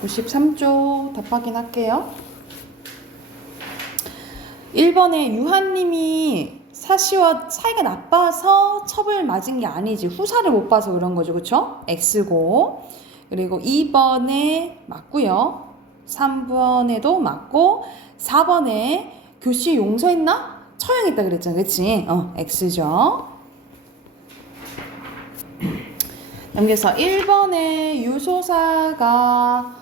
93쪽 답 확인할게요. 1번에 유한님이 사씨와 사이가 나빠서 첩을 맞은 게 아니지 후사를 못 봐서 그런 거죠. 그쵸? X고. 그리고 2번에 맞고요. 3번에도 맞고 4번에 교시 용서했나? 처형했다 그랬잖아. 그치? X죠. 여기서 1번에 유소사가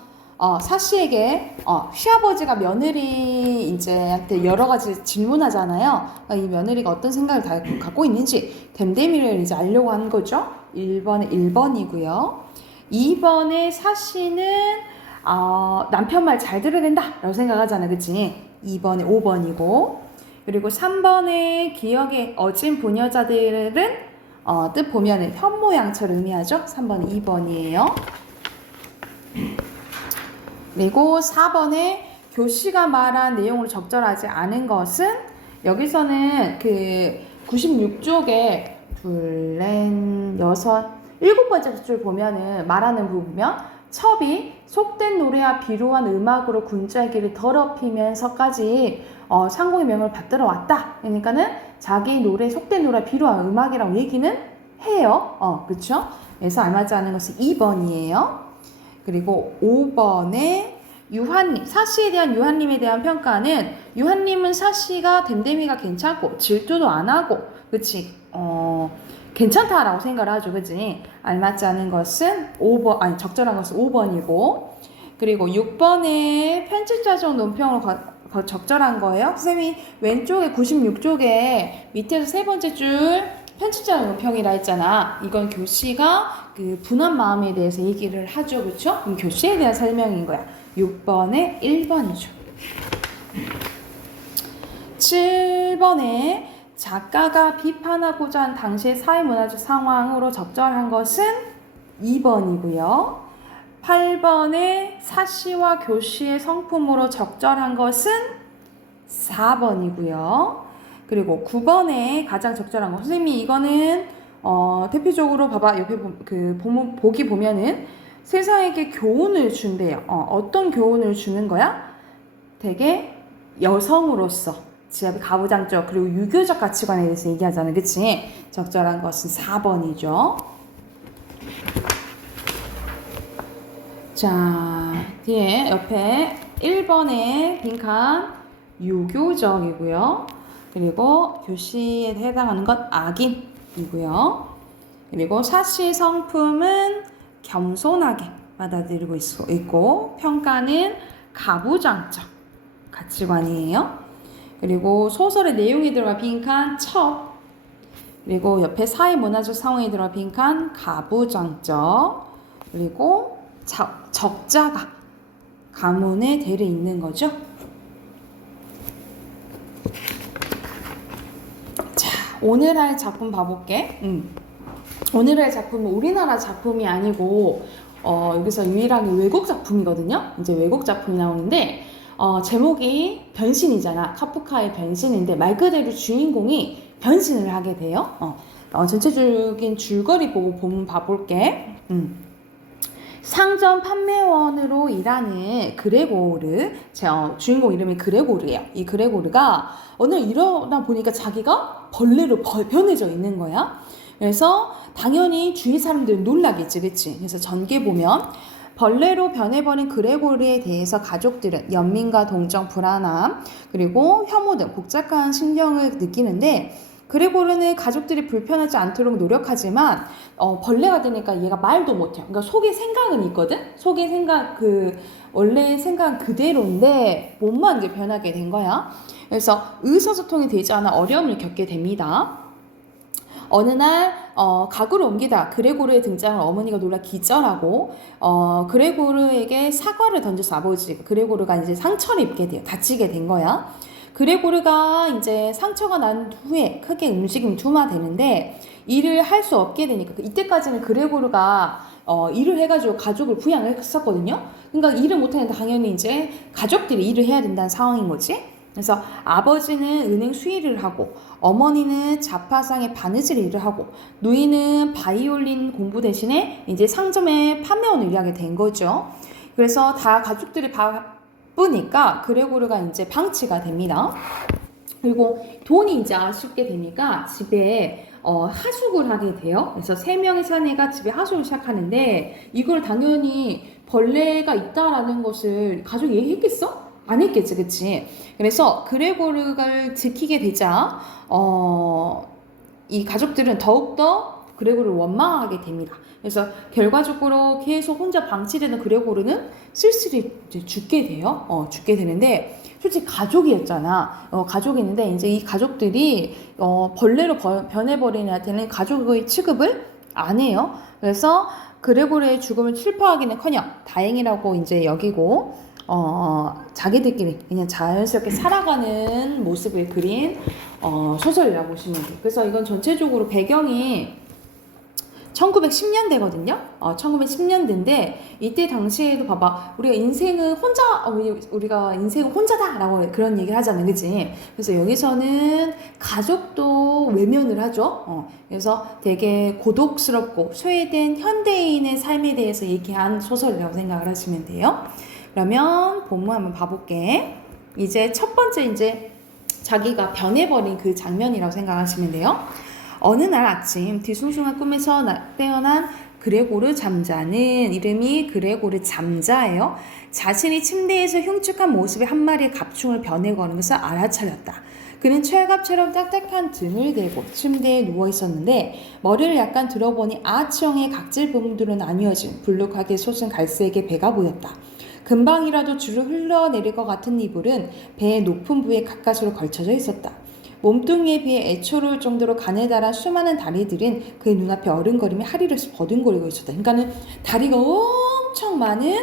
사씨에게 시아버지가 며느리 이제한테 여러 가지 질문하잖아요. 이 며느리가 어떤 생각을 갖고 있는지 댐댐이를 이제 알려고 하는 거죠. 1번에 1번이고요. 2번에 사씨는 남편 말 잘 들어야 된다 라고 생각하잖아. 그치? 2번에 5번이고 그리고 3번에 기억에 어진 부녀자들은 뜻 보면은 현모양처를 의미하죠. 3번에 2번이에요. 그리고 4번에 교시가 말한 내용으로 적절하지 않은 것은 여기서는 그 96쪽에 둘, 넷, 여섯, 7번째 줄 보면은 말하는 부분이면 첩이 속된 노래와 비루한 음악으로 군자기를 더럽히면서까지 상공의 명을 받들어 왔다. 그러니까는 자기 노래 속된 노래 비루한 음악이라고 얘기는 해요. 그렇죠? 그래서 알맞지 않은 것은 2번이에요. 그리고 5번에 유한님, 사씨에 대한 유한님에 대한 평가는 유한님은 사씨가 댐댐이가 괜찮고 질투도 안 하고 그치? 괜찮다라고 생각을 하죠. 그치? 알맞지 않은 것은 5번, 아니 적절한 것은 5번이고 그리고 6번에 편집자적 논평으로 적절한 거예요. 선생님이 왼쪽에 96쪽에 밑에서 세 번째 줄 편집자적 논평이라 했잖아. 이건 교시가 그 분한 마음에 대해서 얘기를 하죠. 그렇죠? 교시에 대한 설명인 거야. 6번에 1번이죠. 7번에 작가가 비판하고자 한 당시의 사회문화적 상황으로 적절한 것은 2번이고요. 8번에 사씨와 교시의 성품으로 적절한 것은 4번이고요. 그리고 9번에 가장 적절한 거. 선생님이 이거는 대표적으로 봐봐. 옆에 보기 보면은 세상에게 교훈을 준대요. 어떤 교훈을 주는 거야? 되게 여성으로서 지압의 가부장적 그리고 유교적 가치관에 대해서 얘기하잖아요. 그치? 적절한 것은 4번이죠. 자, 뒤에 옆에 1번에 빈칸 유교적이고요. 그리고 교시에 해당하는 건 악인이고요. 그리고 사씨 성품은 겸손하게 받아들이고 있고 평가는 가부장적 가치관이에요. 그리고 소설의 내용이 들어가 빈칸 첩 그리고 옆에 사회문화적 상황이 들어가 빈칸 가부장적 그리고 적자가 가문에 대려 있는 거죠. 자, 오늘 할 작품 봐볼게. 오늘 할 작품은 우리나라 작품이 아니고 여기서 유일하게 외국 작품이거든요. 이제 외국 작품이 나오는데 제목이 변신이잖아. 카프카의 변신인데 말 그대로 주인공이 변신을 하게 돼요. 전체적인 줄거리 보고 봐볼게. 상점 판매원으로 일하는 그레고르, 주인공 이름이 그레고르예요. 이 그레고르가 오늘 일어나 보니까 자기가 벌레로 변해져 있는 거야. 그래서 당연히 주위 사람들은 놀라겠지, 그치? 그래서 전개 보면 벌레로 변해버린 그레고르에 대해서 가족들은 연민과 동정, 불안함, 그리고 혐오 등 복잡한 신경을 느끼는데 그레고르는 가족들이 불편하지 않도록 노력하지만 벌레가 되니까 얘가 말도 못해요. 그러니까 속에 생각은 있거든? 속에 생각 원래 생각 그대로인데 몸만 이제 변하게 된 거야. 그래서 의사소통이 되지 않아 어려움을 겪게 됩니다. 어느 날 가구를 옮기다 그레고르의 등장을 어머니가 놀라 기절하고 그레고르에게 사과를 던져서 아버지 그레고르가 이제 상처를 입게 돼요. 다치게 된 거야. 그레고르가 이제 상처가 난 후에 크게 움직임이 둔화되는데 일을 할 수 없게 되니까 이때까지는 그레고르가 일을 해가지고 가족을 부양을 했었거든요. 그러니까 일을 못하는데 당연히 이제 가족들이 일을 해야 된다는 상황인 거지. 그래서 아버지는 은행 수의를 하고 어머니는 자파상의 바느질 일을 하고 누이는 바이올린 공부 대신에 이제 상점에 판매원을 일하게 된 거죠. 그래서 다 가족들이 바쁘니까 그레고르가 이제 방치가 됩니다. 그리고 돈이 이제 아쉽게 되니까 집에 하숙을 하게 돼요. 그래서 3명의 사내가 집에 하숙을 시작하는데 이걸 당연히 벌레가 있다라는 것을 가족이 얘기했겠어? 안 했겠지, 그치? 그래서 그레고르를 지키게 되자 이 가족들은 더욱더 그레고르를 원망하게 됩니다. 그래서 결과적으로 계속 혼자 방치되는 그레고르는 쓸쓸히 죽게 돼요. 죽게 되는데 솔직히 가족이었잖아. 가족이었는데 이제 이 가족들이 벌레로 변해버리는 되는 가족의 취급을 안 해요. 그래서 그레고르의 죽음을 슬퍼하기는커녕 다행이라고 이제 여기고 자기들끼리 그냥 자연스럽게 살아가는 모습을 그린 소설이라고 보시면 돼요. 그래서 이건 전체적으로 배경이 1910년대거든요. 1910년대인데 이때 당시에도 봐봐, 우리가 인생은 우리가 인생은 혼자다라고 그런 얘기를 하잖아요, 그치? 그래서 여기서는 가족도 외면을 하죠. 그래서 되게 고독스럽고 소외된 현대인의 삶에 대해서 얘기한 소설이라고 생각을 하시면 돼요. 그러면 본문 한번 봐볼게. 이제 첫 번째 이제 자기가 변해버린 그 장면이라고 생각하시면 돼요. 어느 날 아침 뒤숭숭한 꿈에서 깨어난 그레고르 잠자는 이름이 그레고르 잠자예요. 자신이 침대에서 흉측한 모습에 한 마리의 갑충을 변해거는 것을 알아차렸다. 그는 철갑처럼 딱딱한 등을 대고 침대에 누워 있었는데 머리를 약간 들어보니 아치형의 각질 부분들로 나뉘어진 불룩하게 솟은 갈색의 배가 보였다. 금방이라도 줄을 흘러내릴 것 같은 이불은 배의 높은 부에 가까스로 걸쳐져 있었다. 몸뚱이에 비해 애초로울 정도로 가느다란 수많은 다리들은 그의 눈앞에 어른거리며 하리를 버둥거리고 있었다. 그러니까는 다리가 엄청 많은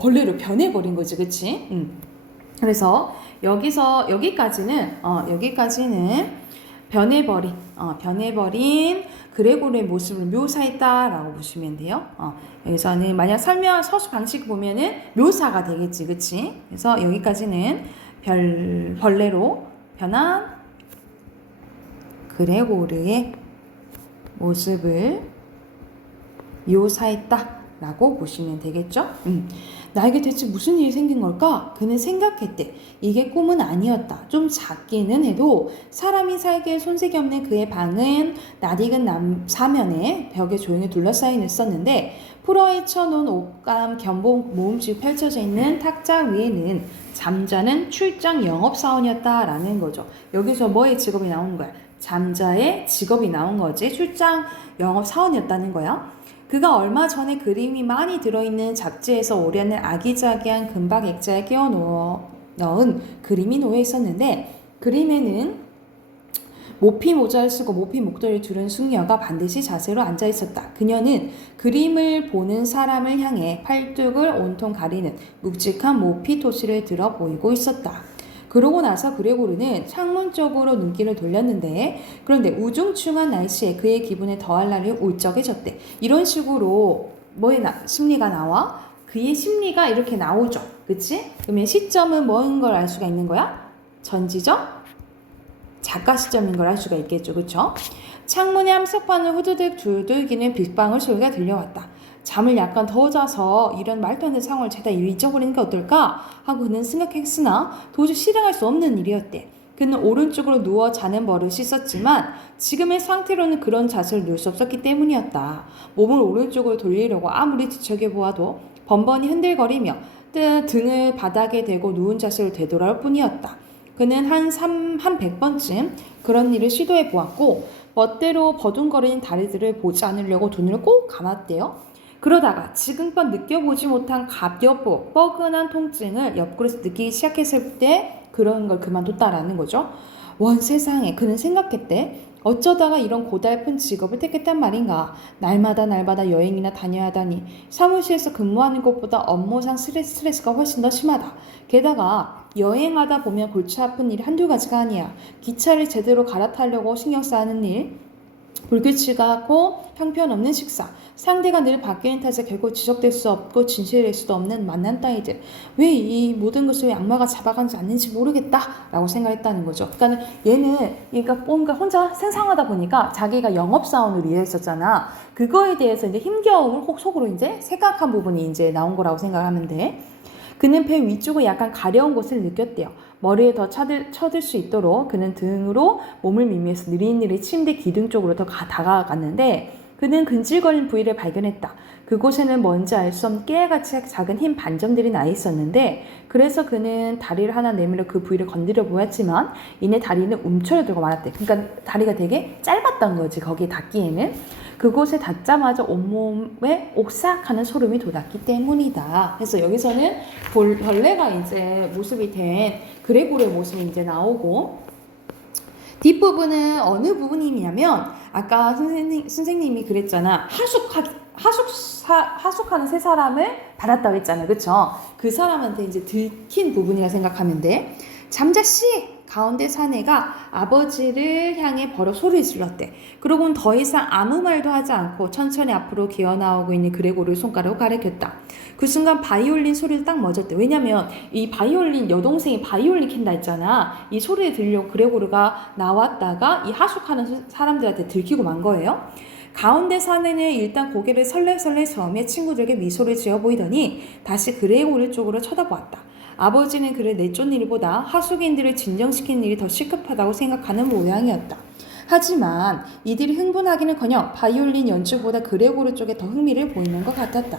벌레로 변해버린 거지, 그치? 그래서 여기까지는 변해버린 그레고르의 모습을 묘사했다라고 보시면 돼요. 여기서는 만약 설명 서술 방식 보면은 묘사가 되겠지, 그치? 그래서 여기까지는 벌레로 변한 그레고르의 모습을 묘사했다라고 보시면 되겠죠? 나에게 대체 무슨 일이 생긴 걸까? 그는 생각했대. 이게 꿈은 아니었다. 좀 작기는 해도 사람이 살기에 손색이 없는 그의 방은 낯익은 사면에 벽에 조용히 둘러싸여 있었는데 풀어헤쳐 놓은 옷감 견복 모음집 펼쳐져 있는 탁자 위에는 잠자는 출장 영업사원이었다라는 거죠. 여기서 뭐의 직업이 나오는 거야? 잠자의 직업이 나온 거지. 출장 영업사원이었다는 거야. 그가 얼마 전에 그림이 많이 들어있는 잡지에서 오려는 아기자기한 금박 액자에 끼워 넣은 그림이 놓여 있었는데 그림에는 모피 모자를 쓰고 모피 목도리를 두른 숙녀가 반드시 자세로 앉아 있었다. 그녀는 그림을 보는 사람을 향해 팔뚝을 온통 가리는 묵직한 모피 토시를 들어 보이고 있었다. 그러고 나서 그레고르는 창문 쪽으로 눈길을 돌렸는데 그런데 우중충한 날씨에 그의 기분에 더할 날이 울적해졌대. 이런 식으로 심리가 나와? 그의 심리가 이렇게 나오죠. 그치? 그러면 시점은 뭐인 걸 알 수가 있는 거야? 전지적? 작가 시점인 걸 알 수가 있겠죠. 그쵸? 창문의 함석판을 후두둑 두들기는 빗방울 소리가 들려왔다. 잠을 약간 더 자서 이런 말도 안 되는 상황을 죄다 잊어버리는 게 어떨까 하고 그는 생각했으나 도저히 실행할 수 없는 일이었대. 그는 오른쪽으로 누워 자는 버릇이 있었지만 지금의 상태로는 그런 자세를 놓을 수 없었기 때문이었다. 몸을 오른쪽으로 돌리려고 아무리 뒤척여 보아도 번번이 흔들거리며 등을 바닥에 대고 누운 자세를 되돌아올 뿐이었다. 그는 한 100번쯤 그런 일을 시도해 보았고 멋대로 버둥거리는 다리들을 보지 않으려고 눈을 꼭 감았대요. 그러다가 지금껏 느껴보지 못한 가볍고 뻐근한 통증을 옆구리에서 느끼기 시작했을 때 그런 걸 그만뒀다라는 거죠. 원 세상에 그는 생각했대. 어쩌다가 이런 고달픈 직업을 택했단 말인가. 날마다 여행이나 다녀야 하다니 사무실에서 근무하는 것보다 업무상 스트레스가 훨씬 더 심하다. 게다가 여행하다 보면 골치 아픈 일이 한두 가지가 아니야. 기차를 제대로 갈아타려고 신경 쓰는 일, 불규칙하고 형편없는 식사, 상대가 늘 바뀌는 탓에 결국 지적될 수 없고 진실될 수도 없는 만난 따위들. 왜 이 모든 것을 왜 악마가 잡아가지 않는지 모르겠다라고 생각했다는 거죠. 그러니까 얘는 그러니까 뭔가 혼자 생상하다 보니까 자기가 영업사원으로 일했었잖아. 그거에 대해서 이제 힘겨움을 속으로 이제 생각한 부분이 이제 나온 거라고 생각하면 돼. 그는 배 위쪽을 약간 가려운 곳을 느꼈대요. 머리에 더 쳐들 수 있도록 그는 등으로 몸을 밀면서 느릿느릿 침대 기둥 쪽으로 더 다가갔는데 그는 근질거리는 부위를 발견했다. 그곳에는 뭔지 알 수 없는 깨알같이 작은 흰 반점들이 나 있었는데 그래서 그는 다리를 하나 내밀어 그 부위를 건드려 보았지만 이내 다리는 움츠러들고 말았대. 그러니까 다리가 되게 짧았던 거지. 거기에 닿기에는. 그곳에 닿자마자 온몸에 옥삭하는 소름이 돋았기 때문이다. 그래서 여기서는 벌레가 이제 모습이 된 그레고르의 모습이 이제 나오고 뒷부분은 어느 부분이냐면 아까 선생님이 그랬잖아. 하숙하는 세 사람을 받았다고 했잖아. 그쵸? 그 사람한테 이제 들킨 부분이라 생각하면 돼. 잠자씨! 가운데 사내가 아버지를 향해 버럭 소리를 질렀대. 그러고는 더 이상 아무 말도 하지 않고 천천히 앞으로 기어나오고 있는 그레고르를 손가락으로 가리켰다. 그 순간 바이올린 소리를 딱 멎었대. 왜냐면 이 바이올린 여동생이 바이올린 캔다 했잖아. 이 소리를 들려고 그레고르가 나왔다가 이 하숙하는 사람들한테 들키고 만 거예요. 가운데 사내는 일단 고개를 설레설레 저으며 친구들에게 미소를 지어 보이더니 다시 그레고르 쪽으로 쳐다보았다. 아버지는 그를 내쫓는 일보다 하숙인들을 진정시키는 일이 더 시급하다고 생각하는 모양이었다. 하지만 이들이 흥분하기는커녕 바이올린 연주보다 그레고르 쪽에 더 흥미를 보이는 것 같았다.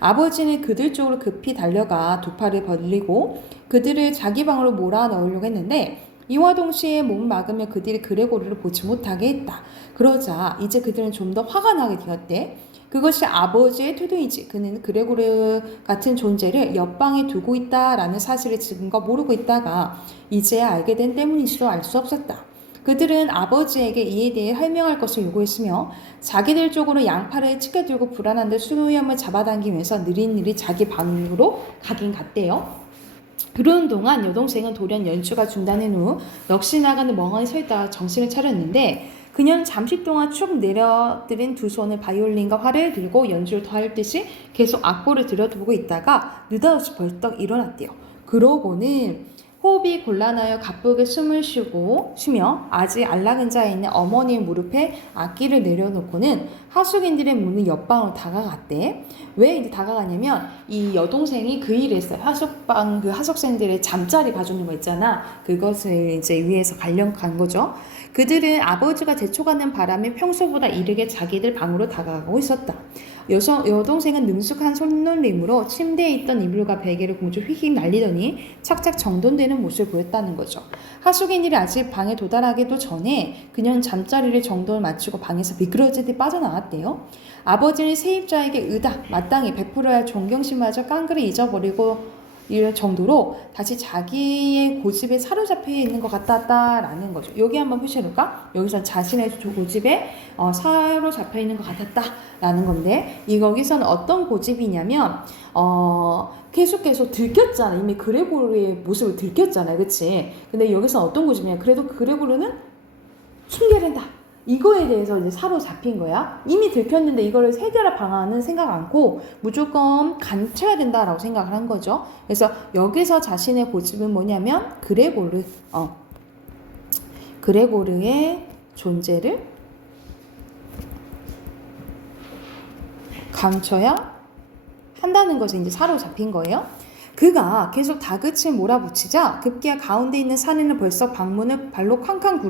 아버지는 그들 쪽으로 급히 달려가 두 팔을 벌리고 그들을 자기 방으로 몰아넣으려고 했는데 이와 동시에 몸을 막으며 그들이 그레고르를 보지 못하게 했다. 그러자 이제 그들은 좀 더 화가 나게 되었대. 그것이 아버지의 태도이지. 그는 그레고르 같은 존재를 옆방에 두고 있다라는 사실을 지금껏 모르고 있다가 이제야 알게 된 때문인지도 알 수 없었다. 그들은 아버지에게 이에 대해 설명할 것을 요구했으며 자기들 쪽으로 양팔을 치켜들고 불안한 듯 수염을 잡아당기면서 느릿느릿 자기 방으로 가긴 갔대요. 그러는 동안 여동생은 돌연 연주가 중단한 후 넋이 나가는 멍하니 서 있다가 정신을 차렸는데 그녀는 잠시 동안 축 내려들인 두 손을 바이올린과 활을 들고 연주를 더 할 듯이 계속 악보를 들여다보고 있다가 느닷없이 벌떡 일어났대요. 그러고는 호흡이 곤란하여 가쁘게 숨을 쉬며 아직 안락은자에 있는 어머니의 무릎에 악기를 내려놓고는 하숙인들의 문을 옆방으로 다가갔대. 왜 이제 다가가냐면 이 여동생이 그 일을 했어요. 하숙방 그 하숙생들의 잠자리 봐주는 거 있잖아. 그것을 이제 위해서 간 거죠. 그들은 아버지가 재촉하는 바람에 평소보다 이르게 자기들 방으로 다가가고 있었다. 여동생은 능숙한 손놀림으로 침대에 있던 이불과 베개를 공주 휙휙 날리더니 착착 정돈되는 모습을 보였다는 거죠. 하숙인들이 아직 방에 도달하기도 전에 그녀는 잠자리를 정돈을 마치고 방에서 미끄러지듯 빠져나왔대요. 아버지는 세입자에게 마땅히 베풀어야 할 존경심마저 깡그리 잊어버리고 이럴 정도로 다시 자기의 고집에 사로잡혀 있는 것 같았다라는 거죠. 여기 한번 표시해볼까? 여기서 자신의 고집에 사로잡혀 있는 것 같았다라는 건데 여기서는 어떤 고집이냐면 계속 들켰잖아. 이미 그레고르의 모습을 들켰잖아요. 그치? 근데 여기서 어떤 고집이냐? 그래도 그레고르는 숨겨낸다. 이거에 대해서 이제 사로잡힌 거야. 이미 들켰는데 이거를 해결할 방안은 생각 않고 무조건 감춰야 된다라고 생각을 한 거죠. 그래서 여기서 자신의 고집은 뭐냐면 그레고르의 존재를 감춰야 한다는 것에 이제 사로잡힌 거예요. 그가 계속 다그치 몰아붙이자 급기야 가운데 있는 사내는 벌써 방문을 발로 쾅쾅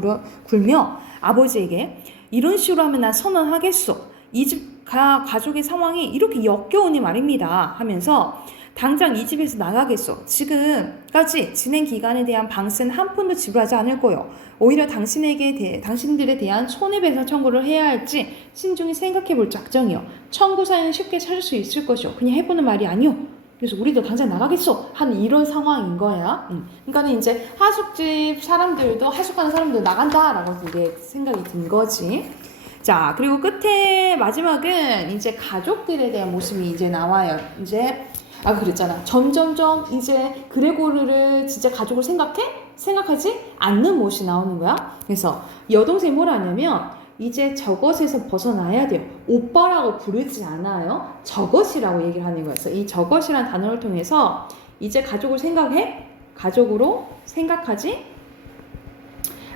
굴며 아버지에게 이런 식으로 하면 난 선언하겠소. 이 집 가족의 상황이 이렇게 역겨우니 말입니다 하면서 당장 이 집에서 나가겠소. 지금까지 진행 기간에 대한 방세는 한 푼도 지불하지 않을 거요. 오히려 당신들에 대한 손해배상 청구를 해야 할지 신중히 생각해 볼 작정이요. 청구 사유는 쉽게 찾을 수 있을 것이요. 그냥 해보는 말이 아니요. 그래서 우리도 당장 나가겠어 하는 이런 상황인 거야. 그러니까 이제 하숙집 사람들도 하숙하는 사람들도 나간다라고 이제 생각이 든 거지. 자, 그리고 끝에 마지막은 이제 가족들에 대한 모습이 이제 나와요. 이제 그랬잖아. 점점점 이제 그레고르를 진짜 가족을 생각하지 않는 모습이 나오는 거야. 그래서 여동생이 뭐라 하냐면 이제 저것에서 벗어나야 돼요. 오빠라고 부르지 않아요. 저것이라고 얘기를 하는 거였어. 이 저것이라는 단어를 통해서 이제 가족을 생각해? 가족으로 생각하지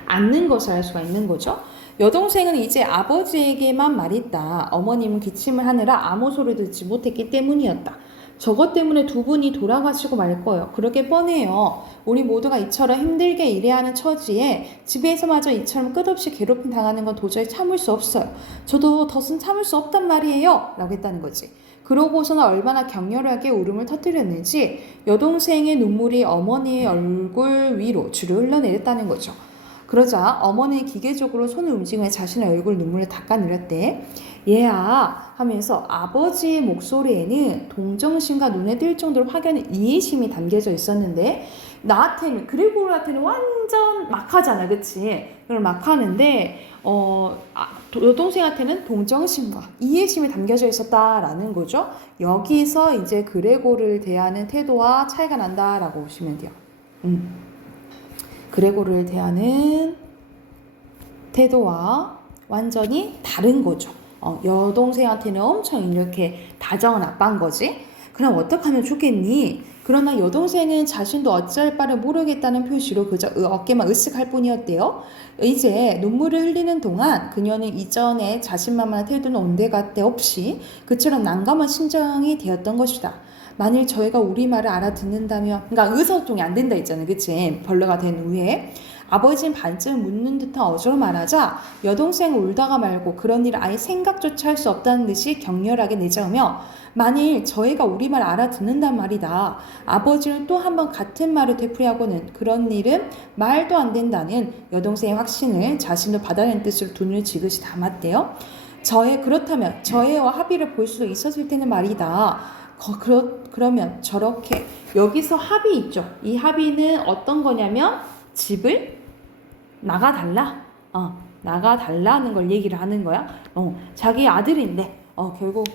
않는 것을 알 수가 있는 거죠. 여동생은 이제 아버지에게만 말했다. 어머님은 기침을 하느라 아무 소리 듣지 못했기 때문이었다. 저것 때문에 두 분이 돌아가시고 말 거예요. 그렇게 뻔해요. 우리 모두가 이처럼 힘들게 일해야 하는 처지에 집에서마저 이처럼 끝없이 괴롭힘 당하는 건 도저히 참을 수 없어요. 저도 더는 참을 수 없단 말이에요. 라고 했다는 거지. 그러고서는 얼마나 격렬하게 울음을 터뜨렸는지 여동생의 눈물이 어머니의 얼굴 위로 줄을 흘러내렸다는 거죠. 그러자 어머니는 기계적으로 손을 움직이며 자신의 얼굴 눈물을 닦아내렸대. 얘야 하면서 아버지의 목소리에는 동정심과 눈에 띌 정도로 확연한 이해심이 담겨져 있었는데 나한테는 그레고르한테는 완전 막하잖아, 그치? 그걸 막하는데 여동생한테는 동정심과 이해심이 담겨져 있었다라는 거죠. 여기서 이제 그레고르를 대하는 태도와 차이가 난다라고 보시면 돼요. 그레고르를 대하는 태도와 완전히 다른 거죠. 여동생한테는 엄청 이렇게 다정한 아빠인 거지. 그럼 어떻게 하면 좋겠니? 그러나 여동생은 자신도 어찌할 바를 모르겠다는 표시로 그저 어깨만 으쓱할 뿐이었대요. 이제 눈물을 흘리는 동안 그녀는 이전에 자신만만한 태도는 온데간데 없이 그처럼 난감한 심정이 되었던 것이다. 만일 저희가 우리말을 알아듣는다면, 그러니까 의사소통이 안 된다 했잖아요, 그치? 벌레가 된 후에 아버지는 반쯤 묻는 듯한 어조로 말하자 여동생은 울다가 말고 그런 일을 아예 생각조차 할 수 없다는 듯이 격렬하게 내자으며 만일 저희가 우리말 알아듣는단 말이다. 아버지는 또 한 번 같은 말을 되풀이하고는 그런 일은 말도 안 된다는 여동생의 확신을 자신도 받아낸 뜻으로 눈을 지그시 담았대요. 그렇다면 저애와 합의를 볼 수도 있었을 테는 말이다. 그러면 저렇게 여기서 합의 있죠. 이 합의는 어떤 거냐면 집을 나가달라. 나가달라는 걸 얘기를 하는 거야. 자기 아들인데 결국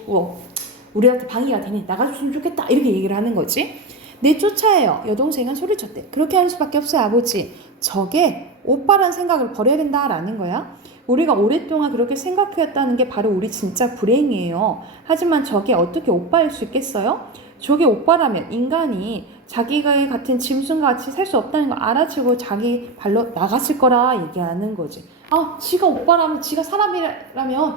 우리한테 방해가 되니 나가줬으면 좋겠다 이렇게 얘기를 하는 거지. 내쫓아요. 여동생은 소리쳤대. 그렇게 하는 수밖에 없어요, 아버지. 저게 오빠란 생각을 버려야 된다라는 거야. 우리가 오랫동안 그렇게 생각해왔다는 게 바로 우리 진짜 불행이에요. 하지만 저게 어떻게 오빠일 수 있겠어요? 저게 오빠라면 인간이 자기가 같은 짐승과 같이 살 수 없다는 걸 알아채고 자기 발로 나갔을 거라 얘기하는 거지. 지가 오빠라면, 지가 사람이라면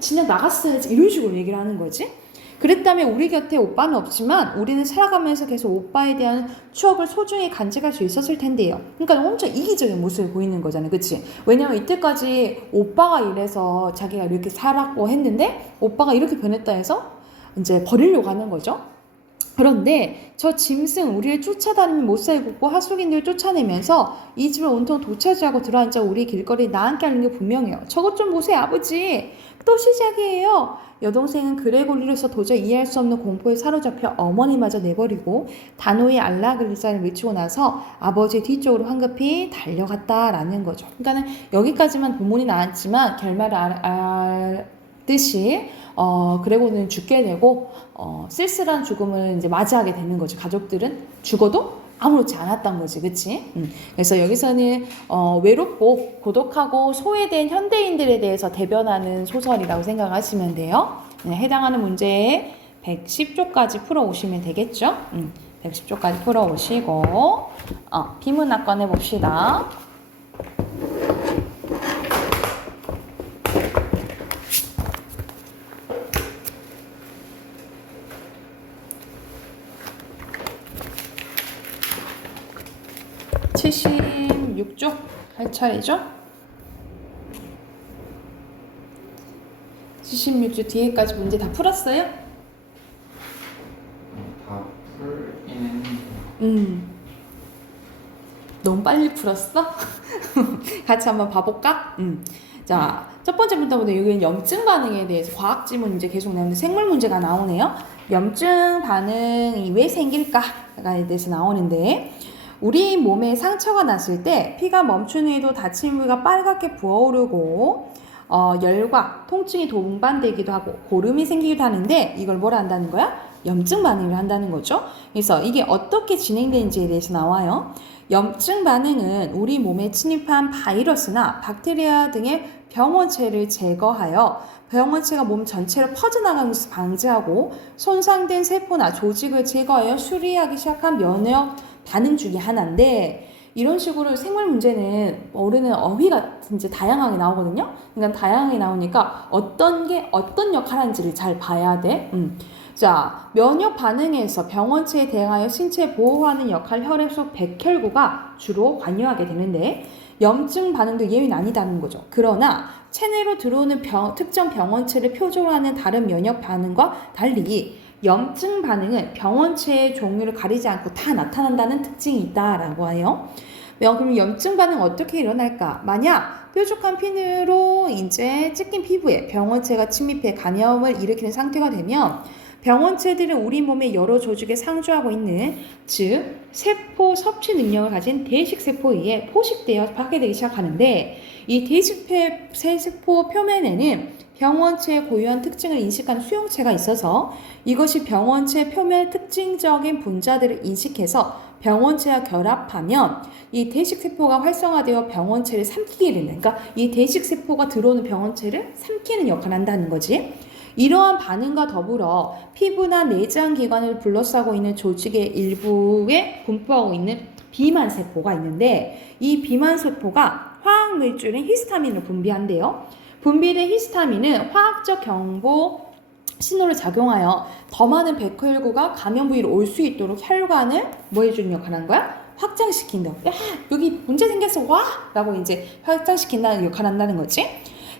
진짜 나갔어야지 이런 식으로 얘기를 하는 거지. 그랬다면 우리 곁에 오빠는 없지만 우리는 살아가면서 계속 오빠에 대한 추억을 소중히 간직할 수 있었을 텐데요. 그러니까 엄청 이기적인 모습을 보이는 거잖아요. 그치? 왜냐면 이때까지 오빠가 이래서 자기가 이렇게 살았고 했는데 오빠가 이렇게 변했다 해서 이제 버리려고 하는 거죠. 그런데 저 짐승 우리를 쫓아다니면 못 살고 하숙인들 쫓아내면서 이 집을 온통 도차지하고 들어앉아 우리 길거리에 나앉게 하는 게 분명해요. 저것 좀 보세요, 아버지. 또 시작이에요. 여동생은 그레고르로서 도저히 이해할 수 없는 공포에 사로잡혀 어머니마저 내버리고 단호히 알라 글리사를 외치고 나서 아버지의 뒤쪽으로 황급히 달려갔다라는 거죠. 그러니까는 여기까지만 본문이 나왔지만 결말을 알듯이 그레고르는 죽게 되고 쓸쓸한 죽음을 이제 맞이하게 되는 거죠. 가족들은 죽어도 아무렇지 않았던 거지, 그치? 그래서 여기서는 외롭고 고독하고 소외된 현대인들에 대해서 대변하는 소설이라고 생각하시면 돼요. 해당하는 문제 110쪽까지 풀어오시면 되겠죠? 110쪽까지 풀어오시고 비문학 꺼내 봅시다. (76쪽) 할 차례죠? 76쪽 뒤에까지 문제 다 풀었어요? 다 풀기는 너무 빨리 풀었어? 같이 한번 봐볼까? 자, 첫 번째 문제부터 여기는 염증 반응에 대해서 과학 지문 이제 계속 나오는데 생물 문제가 나오네요. 염증 반응이 왜 생길까에 대해서 나오는데 우리 몸에 상처가 났을 때 피가 멈춘 후에도 다친 부위가 빨갛게 부어오르고 열과 통증이 동반되기도 하고 고름이 생기기도 하는데 이걸 뭐라 한다는 거야? 염증 반응을 한다는 거죠. 그래서 이게 어떻게 진행되는지에 대해서 나와요. 염증 반응은 우리 몸에 침입한 바이러스나 박테리아 등의 병원체를 제거하여 병원체가 몸 전체로 퍼져나가는 것을 방지하고 손상된 세포나 조직을 제거하여 수리하기 시작한 면역 반응 중에 하나인데 이런 식으로 생물 문제는 모르는 어휘가 진짜 다양하게 나오거든요. 그러니까 다양하게 나오니까 어떤 게 어떤 역할을 하는지를 잘 봐야 돼. 자, 면역 반응에서 병원체에 대응하여 신체 보호하는 역할 혈액 속 백혈구가 주로 관여하게 되는데 염증 반응도 예외는 아니다는 거죠. 그러나 체내로 들어오는 특정 병원체를 표적으로 하는 다른 면역 반응과 달리 염증 반응은 병원체의 종류를 가리지 않고 다 나타난다는 특징이 있다라고 해요. 그럼 염증 반응 어떻게 일어날까? 만약 뾰족한 핀으로 이제 찢긴 피부에 병원체가 침입해 감염을 일으키는 상태가 되면 병원체들은 우리 몸의 여러 조직에 상주하고 있는 즉 세포 섭취 능력을 가진 대식세포에 의해 포식되어 파괴되기 시작하는데 이 대식세포 표면에는 병원체의 고유한 특징을 인식하는 수용체가 있어서 이것이 병원체 표면 특징적인 분자들을 인식해서 병원체와 결합하면 이 대식세포가 활성화되어 병원체를 삼키게 된다. 그러니까 이 대식세포가 들어오는 병원체를 삼키는 역할을 한다는 거지. 이러한 반응과 더불어 피부나 내장 기관을 둘러싸고 있는 조직의 일부에 분포하고 있는 비만세포가 있는데 이 비만세포가 화학물질인 히스타민을 분비한대요. 분비된 히스타민은 화학적 경보 신호를 작용하여 더 많은 백혈구가 감염 부위로 올 수 있도록 혈관을 뭐 해주는 역할을 하는 거야? 확장시킨다. 야, 여기 문제 생겼어. 와! 라고 이제 확장시킨다는 역할을 한다는 거지.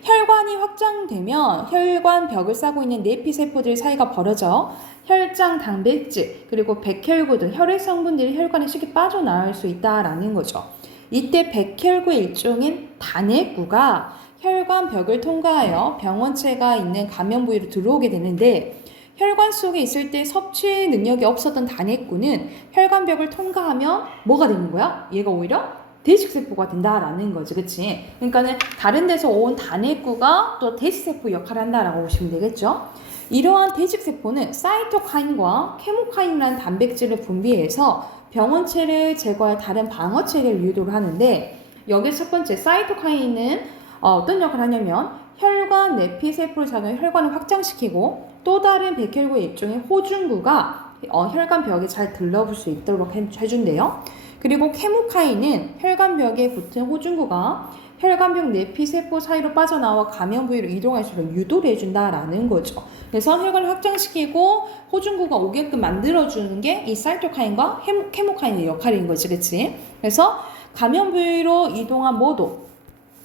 혈관이 확장되면 혈관 벽을 싸고 있는 내피세포들 사이가 벌어져 혈장 단백질 그리고 백혈구 등 혈액 성분들이 혈관에 쉽게 빠져나올 수 있다라는 거죠. 이때 백혈구의 일종인 단핵구가 혈관 벽을 통과하여 병원체가 있는 감염 부위로 들어오게 되는데 혈관 속에 있을 때 섭취 능력이 없었던 단핵구는 혈관 벽을 통과하면 뭐가 되는 거야? 얘가 오히려 대식세포가 된다라는 거지, 그치? 그러니까는 다른 데서 온 단핵구가 또 대식세포 역할을 한다라고 보시면 되겠죠? 이러한 대식세포는 사이토카인과 케모카인이라는 단백질을 분비해서 병원체를 제거할 다른 방어체를 유도를 하는데 여기서 첫 번째 사이토카인은 어떤 역할을 하냐면 혈관 내피세포를 작용해 혈관을 확장시키고 또 다른 백혈구의 일종의 호중구가 혈관 벽에 잘 들러붙을 수 있도록 해준대요. 그리고 케모카인은 혈관벽에 붙은 호중구가 혈관벽 내피세포 사이로 빠져나와 감염 부위로 이동할 수 있도록 유도를 해준다라는 거죠. 그래서 혈관을 확장시키고 호중구가 오게끔 만들어주는 게 이 사이토카인과 케모카인의 역할인 거지, 그치? 그래서 감염 부위로 이동한 모두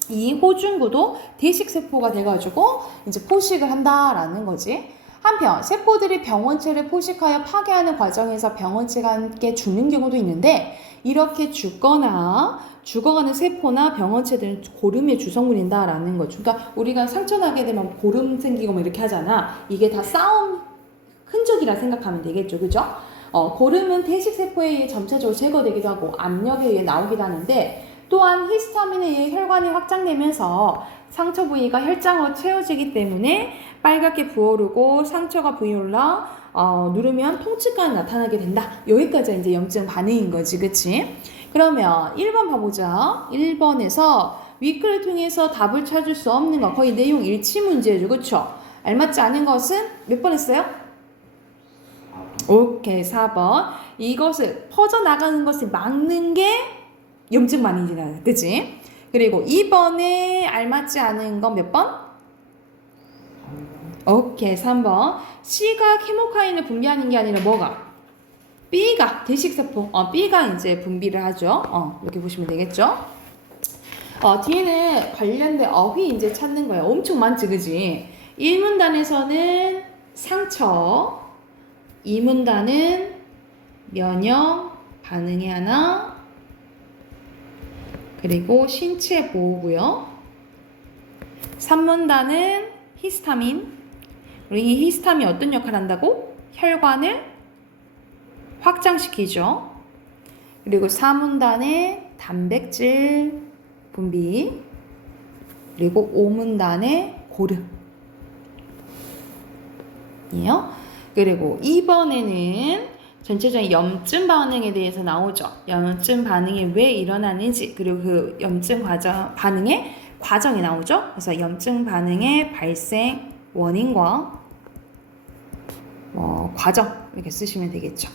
이 호중구도 대식세포가 돼가지고 이제 포식을 한다라는 거지. 한편 세포들이 병원체를 포식하여 파괴하는 과정에서 병원체가 함께 죽는 경우도 있는데 이렇게 죽어가는 세포나 병원체들은 고름의 주성분이다라는 거죠. 그러니까 우리가 상처 나게 되면 고름 생기고 뭐 이렇게 하잖아. 이게 다 싸움 흔적이라 생각하면 되겠죠, 그죠? 고름은 대식세포에 의해 점차적으로 제거되기도 하고 압력에 의해 나오기도 하는데 또한 히스타민에 의해 혈관이 확장되면서 상처 부위가 혈장으로 채워지기 때문에 빨갛게 부어오르고 상처가 부위에 올라 누르면 통증까지 나타나게 된다. 여기까지 이제 염증 반응인 거지, 그치? 그러면 1번 봐보자. 1번에서 위클을 통해서 답을 찾을 수 없는 거 거의 내용 일치 문제죠, 그쵸? 알맞지 않은 것은 몇 번 했어요? 오케이, 4번. 이것을 퍼져나가는 것을 막는 게 염증 반응이잖아, 그치? 그리고 2번에 알맞지 않은 건 몇 번? 오케이, 3번. C가 케모카인을 분비하는 게 아니라 뭐가? B가 대식세포. B가 이제 분비를 하죠. 이렇게 보시면 되겠죠? 뒤에는 관련된 어휘 이제 찾는 거예요. 엄청 많지, 그지? 1문단에서는 상처, 2문단은 면역 반응의 하나, 그리고 신체 보호고요. 3문단은 히스타민. 그리고 이 히스타민이 어떤 역할을 한다고? 혈관을 확장시키죠. 그리고 4문단에 단백질 분비. 그리고 5문단에 고름이에요. 그리고 2번에는 전체적인 염증 반응에 대해서 나오죠. 염증 반응이 왜 일어나는지 그리고 그 염증 반응의 과정이 나오죠. 그래서 염증 반응의 발생 원인과 과정 이렇게 쓰시면 되겠죠.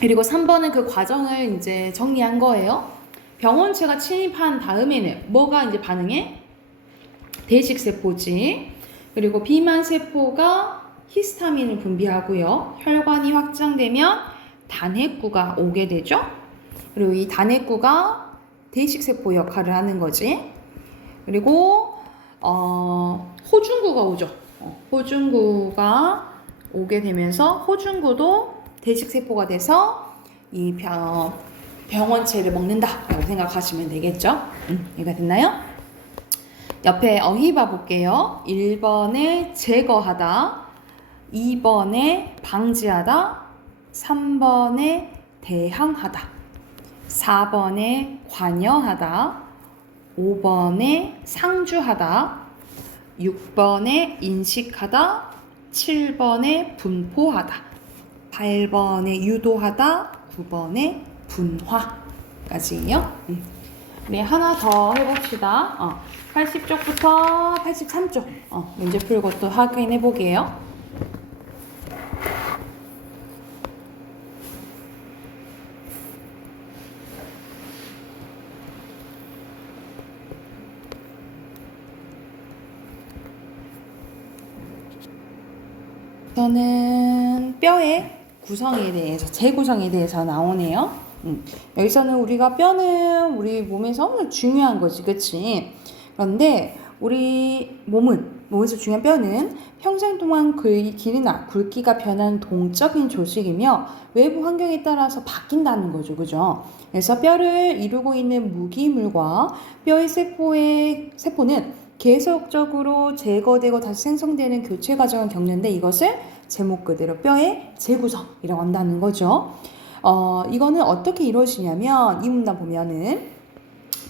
그리고 3번은 그 과정을 이제 정리한 거예요. 병원체가 침입한 다음에는 뭐가 이제 반응해? 대식세포지. 그리고 비만세포가 히스타민을 분비하고요. 혈관이 확장되면 단핵구가 오게 되죠. 그리고 이 단핵구가 대식세포 역할을 하는 거지. 그리고 호중구가 오죠. 호중구가 오게 되면서 호중구도 대식세포가 돼서 이 병원체를 먹는다라고 생각하시면 되겠죠. 이해가 됐나요? 옆에 어휘 봐볼게요. 1번에 제거하다, 2번에 방지하다, 3번에 대항하다, 4번에 관여하다, 5번에 상주하다, 6번에 인식하다, 7번에 분포하다, 8번에 유도하다, 9번에 분화까지예요. 우리 하나 더 해봅시다. 80쪽부터 83쪽 문제 풀고 또 확인해 보게요. 저는 뼈의 구성에 대해서, 재구성에 대해서 나오네요. 여기서는 우리가 뼈는 우리 몸에서 엄청 중요한 거지, 그치? 그런데 우리 몸에서 중요한 뼈는 평생 동안 길이나 굵기가 변하는 동적인 조직이며 외부 환경에 따라서 바뀐다는 거죠, 그죠? 그래서 뼈를 이루고 있는 무기물과 뼈의 세포는 계속적으로 제거되고 다시 생성되는 교체 과정을 겪는데 이것을 제목 그대로 뼈의 재구성이라고 한다는 거죠. 이거는 어떻게 이루어지냐면 이 문단 보면은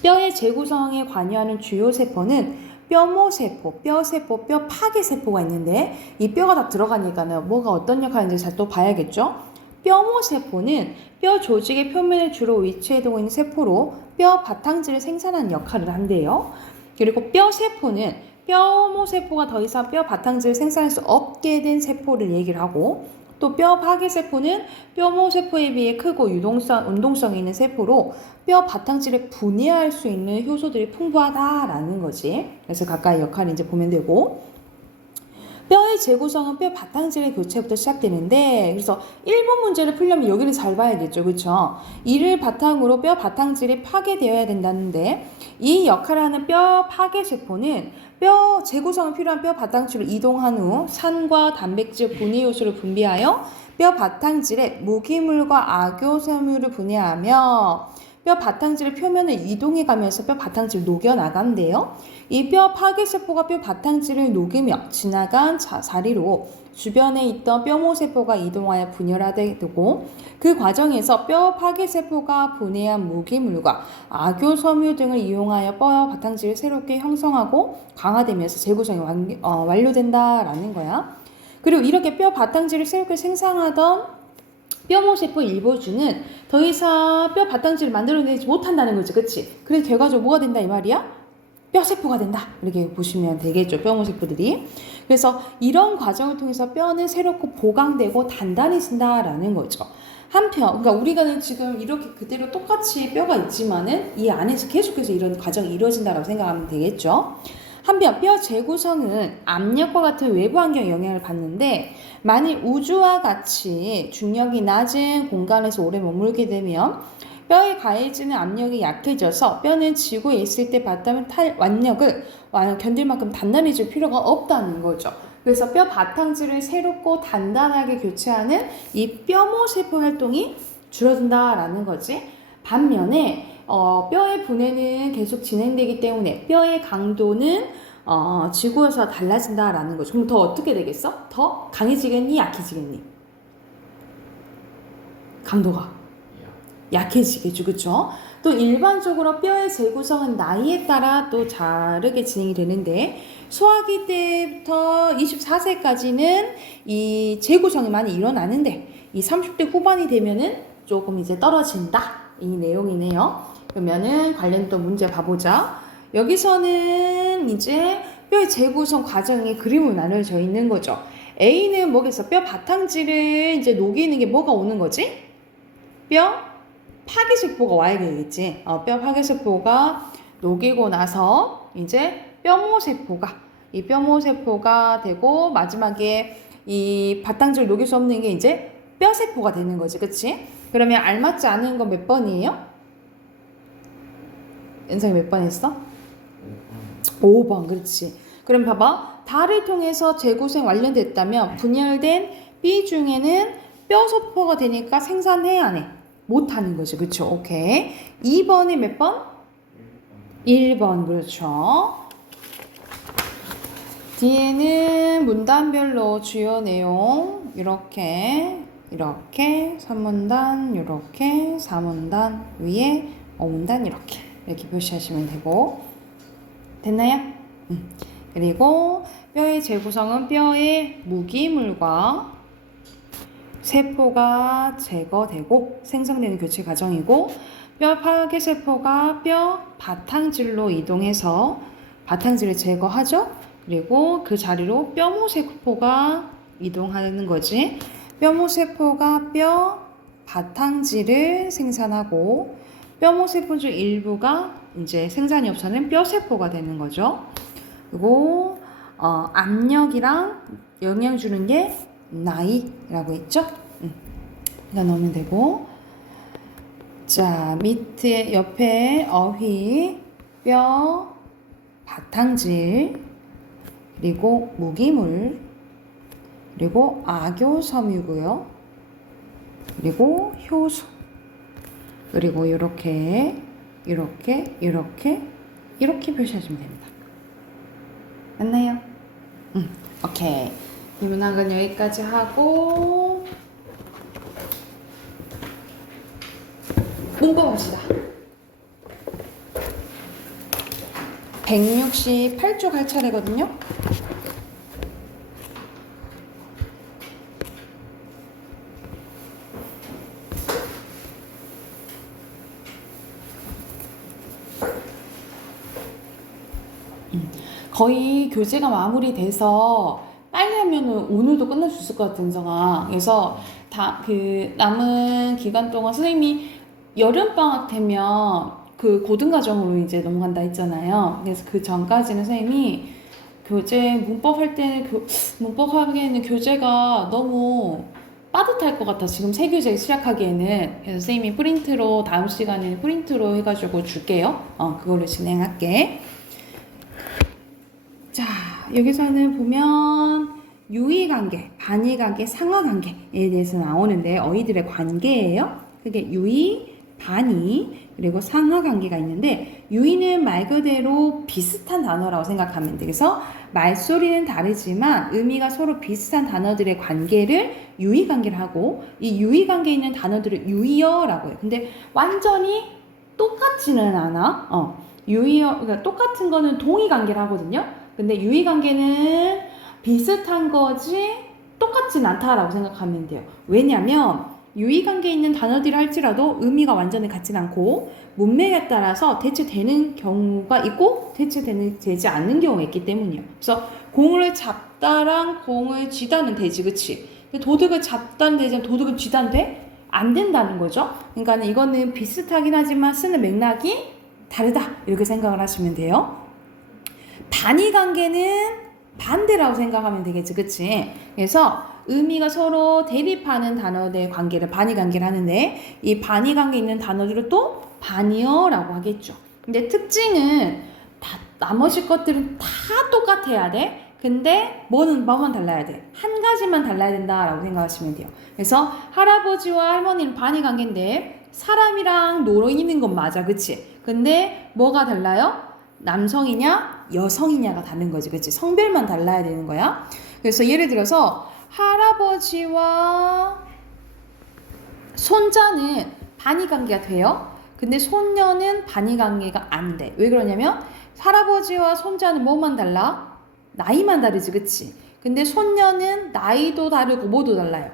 뼈의 재구성에 관여하는 주요 세포는 뼈모세포, 뼈세포, 뼈파괴세포가 있는데 이 뼈가 다 들어가니까는 뭐가 어떤 역할인지 잘 또 봐야겠죠. 뼈모세포는 뼈 조직의 표면에 주로 위치해두고 있는 세포로 뼈 바탕질을 생산하는 역할을 한대요. 그리고 뼈세포는 뼈모세포가 더 이상 뼈 바탕질을 생산할 수 없게 된 세포를 얘기를 하고 또 뼈 파괴세포는 뼈모세포에 비해 크고 운동성이 있는 세포로 뼈 바탕질에 분해할 수 있는 효소들이 풍부하다라는 거지. 그래서 각각의 역할을 이제 보면 되고 뼈의 재구성은 뼈 바탕질의 교체부터 시작되는데 그래서 1번 문제를 풀려면 여기를 잘 봐야겠죠. 그렇죠? 이를 바탕으로 뼈 바탕질이 파괴되어야 된다는데 이 역할을 하는 뼈 파괴세포는 뼈 재구성에 필요한 뼈 바탕질로 이동한 후 산과 단백질 분해 요소를 분비하여 뼈 바탕질에 무기물과 악효섬유를 분해하며 뼈 바탕질의 표면을 이동해 가면서 뼈 바탕질을 녹여나간대요. 이 뼈 파괴세포가 뼈 바탕질을 녹이며 지나간 자리로 주변에 있던 뼈모세포가 이동하여 분열하게 되고 그 과정에서 뼈 파괴세포가 분해한 무기물과 악효섬유 등을 이용하여 뼈 바탕질을 새롭게 형성하고 강화되면서 재구성이 완료된다라는 거야. 그리고 이렇게 뼈 바탕질을 새롭게 생성하던 뼈모세포 일부주는 더 이상 뼈 바탕질을 만들어내지 못한다는 거지, 그치? 그래서 결과적으로 뭐가 된다 이 말이야? 뼈세포가 된다 이렇게 보시면 되겠죠, 뼈모세포들이. 그래서 이런 과정을 통해서 뼈는 새롭고 보강되고 단단해진다라는 거죠. 한편, 그러니까 우리가 지금 이렇게 그대로 똑같이 뼈가 있지만은 이 안에서 계속해서 이런 과정이 이루어진다라고 생각하면 되겠죠. 한편 뼈 재구성은 압력과 같은 외부 환경에 영향을 받는데 만일 우주와 같이 중력이 낮은 공간에서 오래 머물게 되면 뼈에 가해지는 압력이 약해져서 뼈는 지구에 있을 때 받던 완력을 견딜 만큼 단단해질 필요가 없다는 거죠. 그래서 뼈 바탕질을 새롭고 단단하게 교체하는 이 뼈모세포 활동이 줄어든다라는 거지. 반면에 뼈의 분해는 계속 진행되기 때문에 뼈의 강도는 지구에서 달라진다라는 거죠. 그럼 더 어떻게 되겠어? 더 강해지겠니? 약해지겠니? 강도가 약해지겠죠. 그쵸? 또 일반적으로 뼈의 재구성은 나이에 따라 또 다르게 진행이 되는데 소아기 때부터 24세까지는 이 재구성이 많이 일어나는데 이 30대 후반이 되면은 조금 이제 떨어진다. 이 내용이네요. 그러면은 관련 또 문제 봐보자. 여기서는 이제 뼈의 재구성 과정이 그림으로 나눠져 있는 거죠. A는 뭐겠어? 뼈 바탕질을 이제 녹이는 게 뭐가 오는 거지? 뼈 파괴세포가 와야 되겠지. 뼈 파괴세포가 녹이고 나서 이제 이 뼈모세포가 되고 마지막에 이 바탕질 녹일 수 없는 게 이제 뼈세포가 되는 거지. 그치? 그러면 알맞지 않은 건 몇 번이에요? 연상이 몇 번 했어? 5번. 그렇지. 그럼 봐봐. 달을 통해서 재구성 완료됐다면 분열된 B 중에는 뼈세포가 되니까 생산해야 안 해? 못하는 거지. 그쵸? 오케이. 2번이 몇 번? 1번. 그렇죠. 뒤에는 문단별로 주요 내용 이렇게 3문단 이렇게 4문단 위에 5문단 이렇게 표시하시면 되고 됐나요? 그리고 뼈의 재구성은 뼈의 무기물과 세포가 제거되고 생성되는 교체 과정이고 뼈 파괴세포가 뼈 바탕질로 이동해서 바탕질을 제거하죠. 그리고 그 자리로 뼈모세포가 이동하는 거지. 뼈모세포가 뼈 바탕질을 생산하고 뼈모세포 중 일부가 이제 생산이 없어는 뼈세포가 되는 거죠. 그리고 압력이랑 영향 주는 게 나이라고 했죠. 여기다 넣으면 되고 자 밑에 옆에 어휘 뼈 바탕질 그리고 무기물 그리고 악효섬유고요. 그리고 효소 그리고 이렇게 표시하시면 됩니다. 맞나요? 오케이. 문학은 여기까지 하고 문법 봅시다. 168쪽 할 차례거든요. 거의 교재가 마무리돼서 빨리 하면은 오늘도 끝날 수 있을 것 같은 성아. 그래서 남은 기간 동안 선생님이 여름방학 되면 그 고등과정으로 이제 넘어간다 했잖아요. 그래서 그 전까지는 선생님이 교재 문법 할 때는 문법 하기에는 교재가 너무 빠듯할 것 같아. 지금 새 교재 시작하기에는. 그래서 선생님이 프린트로 다음 시간에는 프린트로 해가지고 줄게요. 그걸로 진행할게. 자, 여기서는 보면 유의관계, 반의관계, 상하관계에 대해서 나오는데 어휘들의 관계예요. 그게 유의, 반의, 그리고 상하관계가 있는데 유의는 말 그대로 비슷한 단어라고 생각하면 돼. 그래서 말소리는 다르지만 의미가 서로 비슷한 단어들의 관계를 유의관계를 하고 이 유의관계에 있는 단어들을 유의어라고 해요. 근데 완전히 똑같지는 않아. 유의어, 그러니까 똑같은 거는 동의관계를 하거든요. 근데 유의관계는 비슷한 거지 똑같진 않다라고 생각하면 돼요. 왜냐면 유의관계에 있는 단어들이 할지라도 의미가 완전히 같진 않고 문맥에 따라서 대체되는 경우가 있고 대체되지 않는 경우가 있기 때문이에요. 그래서 공을 잡다랑 공을 쥐다는 되지, 그치? 도둑을 잡다는 되지만 도둑을 쥐다는 돼? 안 된다는 거죠. 그러니까 이거는 비슷하긴 하지만 쓰는 맥락이 다르다 이렇게 생각을 하시면 돼요. 반의관계는 반대라고 생각하면 되겠지, 그치? 그래서 의미가 서로 대립하는 단어들의 관계를 반의관계를 하는데 이 반의관계 있는 단어들을 또 반의어라고 하겠죠. 근데 특징은 나머지 것들은 다 똑같아야 돼. 근데 뭐만 달라야 돼? 한 가지만 달라야 된다라고 생각하시면 돼요. 그래서 할아버지와 할머니는 반의관계인데 사람이랑 노인인 건 맞아, 그치? 근데 뭐가 달라요? 남성이냐 여성이냐가 다른 거지, 그치? 성별만 달라야 되는 거야. 그래서 예를 들어서 할아버지와 손자는 반의관계가 돼요. 근데 손녀는 반의관계가 안 돼. 왜 그러냐면 할아버지와 손자는 뭐만 달라? 나이만 다르지, 그치? 근데 손녀는 나이도 다르고 뭐도 달라요.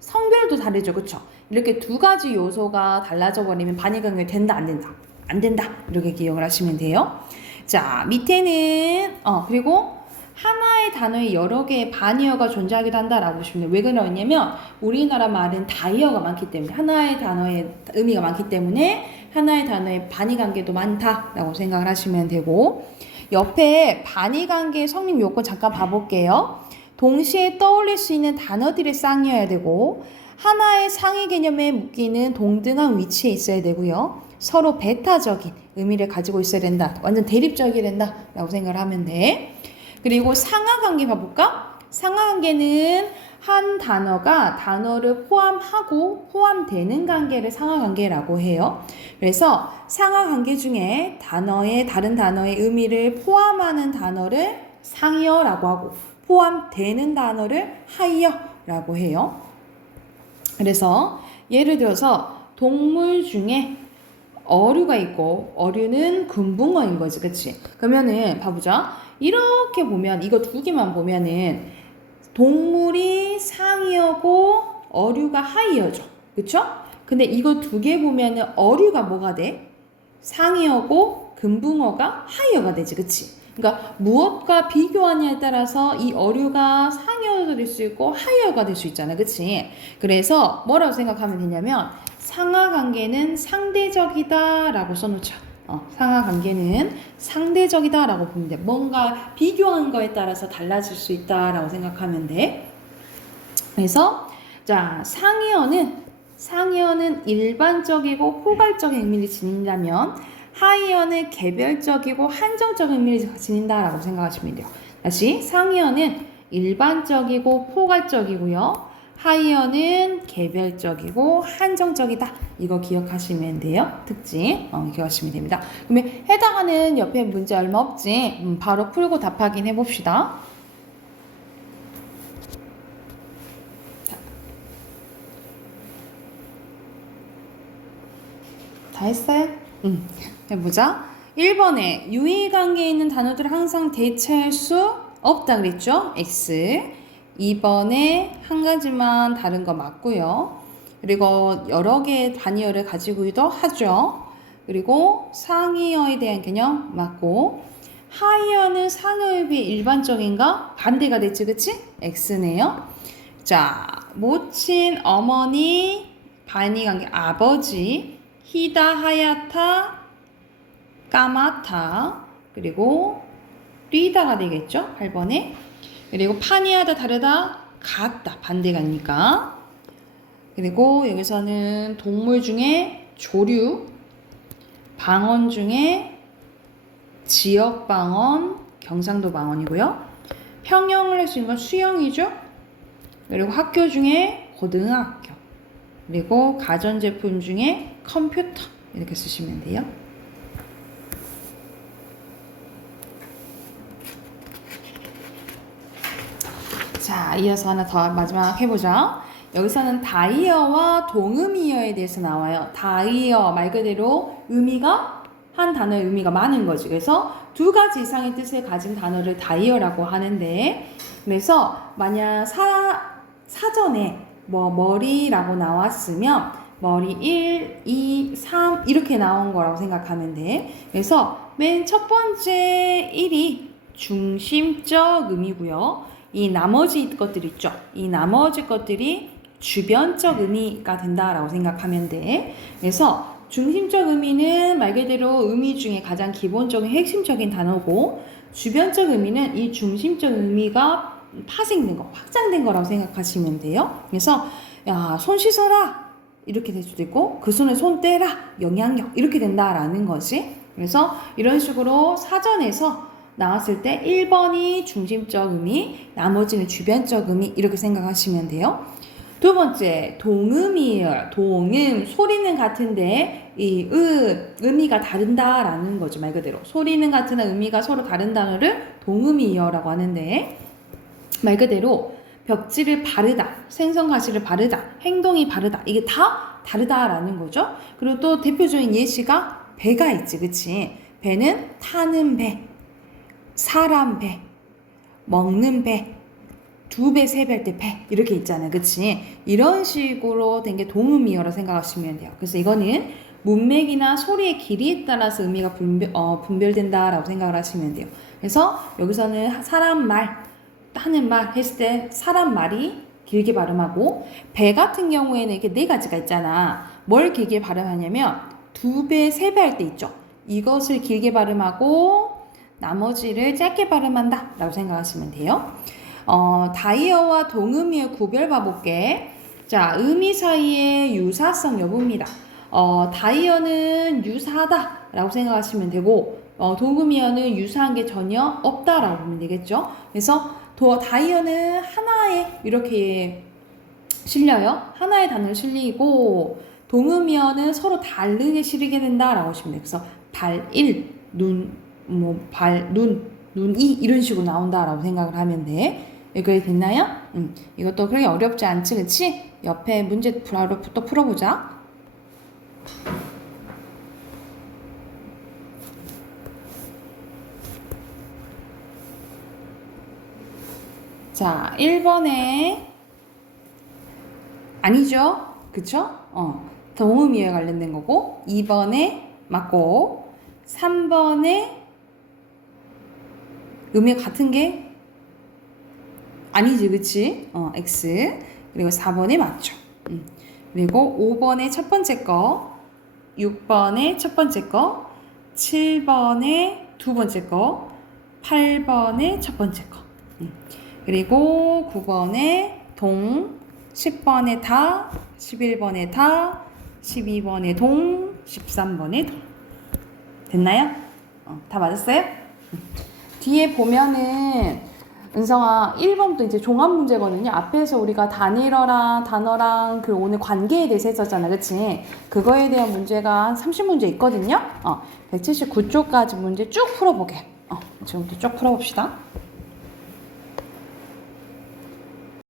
성별도 다르죠, 그쵸? 이렇게 두 가지 요소가 달라져 버리면 반의관계가 된다 안 된다? 안 된다. 이렇게 기억을 하시면 돼요. 자, 밑에는 그리고 하나의 단어에 여러 개의 반의어가 존재하기도 한다라고 보시면 돼요. 왜 그러냐면 우리나라 말은 다이어가 많기 때문에 하나의 단어의 의미가 많기 때문에 하나의 단어에 반의관계도 많다라고 생각을 하시면 되고 옆에 반의관계 성립 요건 잠깐 봐볼게요. 동시에 떠올릴 수 있는 단어들의 쌍이어야 되고 하나의 상위 개념에 묶이는 동등한 위치에 있어야 되고요. 서로 배타적인 의미를 가지고 있어야 된다. 완전 대립적이 된다 라고 생각을 하면 돼. 그리고 상하관계 봐볼까? 상하관계는 한 단어가 단어를 포함하고 포함되는 관계를 상하관계라고 해요. 그래서 상하관계 중에 다른 단어의 의미를 포함하는 단어를 상이어라고 하고 포함되는 단어를 하이어라고 해요. 그래서 예를 들어서 동물 중에 어류가 있고 어류는 금붕어인 거지, 그치? 그러면은 봐보자. 이렇게 보면 이거 두 개만 보면은 동물이 상이어고 어류가 하이어죠, 그쵸? 근데 이거 두 개 보면은 어류가 뭐가 돼? 상이어고 금붕어가 하이어가 되지, 그치? 그러니까 무엇과 비교하냐에 따라서 이 어류가 상이어가 될 수 있고 하이어가 될 수 있잖아, 그치? 그래서 뭐라고 생각하면 되냐면 상하관계는 상대적이다 라고 써놓자. 상하관계는 상대적이다 라고 보면 돼. 뭔가 비교한 거에 따라서 달라질 수 있다 라고 생각하면 돼. 그래서 자, 상이어는 일반적이고 포괄적인 의미를 지닌다면 하이어는 개별적이고 한정적인 의미를 지닌다라고 생각하시면 돼요. 다시 상이어는 일반적이고 포괄적이고요. 하이어는 개별적이고 한정적이다. 이거 기억하시면 돼요. 특징 기억하시면 됩니다. 그러면 해당하는 옆에 문제 얼마 없지? 바로 풀고 답 확인해 봅시다. 다 했어요? 해보자. 1번에 유의관계에 있는 단어들을 항상 대체할 수 없다 그랬죠? X. 2번에 한 가지만 다른 거 맞고요. 그리고 여러 개의 단위어를 가지고도 하죠. 그리고 상이어에 대한 개념 맞고 하이어는 상이어에 비해 일반적인가? 반대가 됐지, 그치? X네요. 자, 모친 어머니, 반의관계 아버지, 히다 하야타 까마타 그리고 뛰다가 되겠죠? 8번에. 그리고 파니하다 다르다 같다 반대가니까. 그리고 여기서는 동물 중에 조류, 방언 중에 지역 방언, 경상도 방언이고요. 평형을 할 수 있는 건 수영이죠. 그리고 학교 중에 고등학교, 그리고 가전제품 중에 컴퓨터 이렇게 쓰시면 돼요. 자, 이어서 하나 더 마지막 해보자. 여기서는 다이어와 동음이어에 대해서 나와요. 다이어 말 그대로 의미가 한 단어의 의미가 많은 거지. 그래서 두 가지 이상의 뜻을 가진 단어를 다이어라고 하는데, 그래서 만약 사전에 머리라고 나왔으면 머리 1, 2, 3 이렇게 나온 거라고 생각하면 돼. 그래서 맨 첫 번째 1이 중심적 의미고요. 이 나머지 것들 있죠. 이 나머지 것들이 주변적 의미가 된다라고 생각하면 돼. 그래서 중심적 의미는 말 그대로 의미 중에 가장 기본적인 핵심적인 단어고, 주변적 의미는 이 중심적 의미가 파생된 거, 확장된 거라고 생각하시면 돼요. 그래서 야, 손 씻어라 이렇게 될 수도 있고, 그 손에 손 떼라 영향력 이렇게 된다라는 거지. 그래서 이런 식으로 사전에서 나왔을 때 1번이 중심적 의미, 나머지는 주변적 의미 이렇게 생각하시면 돼요. 두 번째, 동음이에요. 동음, 소리는 같은데 이 의미가 다른다라는 거죠. 말 그대로 소리는 같으나 의미가 서로 다른 단어를 동음이어라고 하는데, 말 그대로 벽지를 바르다, 생선가시를 바르다, 행동이 바르다, 이게 다 다르다라는 거죠. 그리고 또 대표적인 예시가 배가 있지, 그치? 배는 타는 배, 사람 배, 먹는 배, 2배, 3배 할 때 배 이렇게 있잖아요, 그치? 이런 식으로 된 게 동음이어라 생각하시면 돼요. 그래서 이거는 문맥이나 소리의 길이에 따라서 의미가 분별된다라고 생각을 하시면 돼요. 그래서 여기서는 사람 말, 하는 말 했을 때 사람 말이 길게 발음하고, 배 같은 경우에는 이게 네 가지가 있잖아. 뭘 길게 발음하냐면 2배, 3배 할 때 있죠. 이것을 길게 발음하고 나머지를 짧게 발음한다 라고 생각하시면 돼요. 다이어와 동의어의 구별 봐볼게. 자, 의미 사이의 유사성 여부입니다. 다이어는 유사하다 라고 생각하시면 되고, 동의어는 유사한 게 전혀 없다 라고 보면 되겠죠. 그래서 다이어는 하나에 이렇게 실려요. 하나의 단어를 실리고, 동의어는 서로 다르게 실리게 된다라고 하시면 돼요. 그래서 발일, 눈, 눈이 이런 식으로 나온다라고 생각을 하면 돼. 여기까지 됐나요? 이것도 그렇게 어렵지 않지, 그치? 옆에 문제 바로 또 풀어보자. 자, 1번에 아니죠? 그쵸? 동의어에 관련된 거고, 2번에 맞고, 3번에 의미가 같은 게 아니지, 그치? X. 그리고 4번에 맞죠. 그리고 5번에 첫 번째 거, 6번에 첫 번째 거, 7번에 두 번째 거, 8번에 첫 번째 거. 그리고 9번에 동, 10번에 다, 11번에 다, 12번에 동, 13번에 동. 됐나요? 다 맞았어요? 뒤에 보면은 은성아 1번도 이제 종합 문제거든요. 앞에서 우리가 단어랑 그 오늘 관계에 대해서 했었잖아. 그치? 그거에 대한 문제가 한 30문제 있거든요. 179쪽까지 문제 쭉 풀어보게. 지금부터 쭉 풀어봅시다.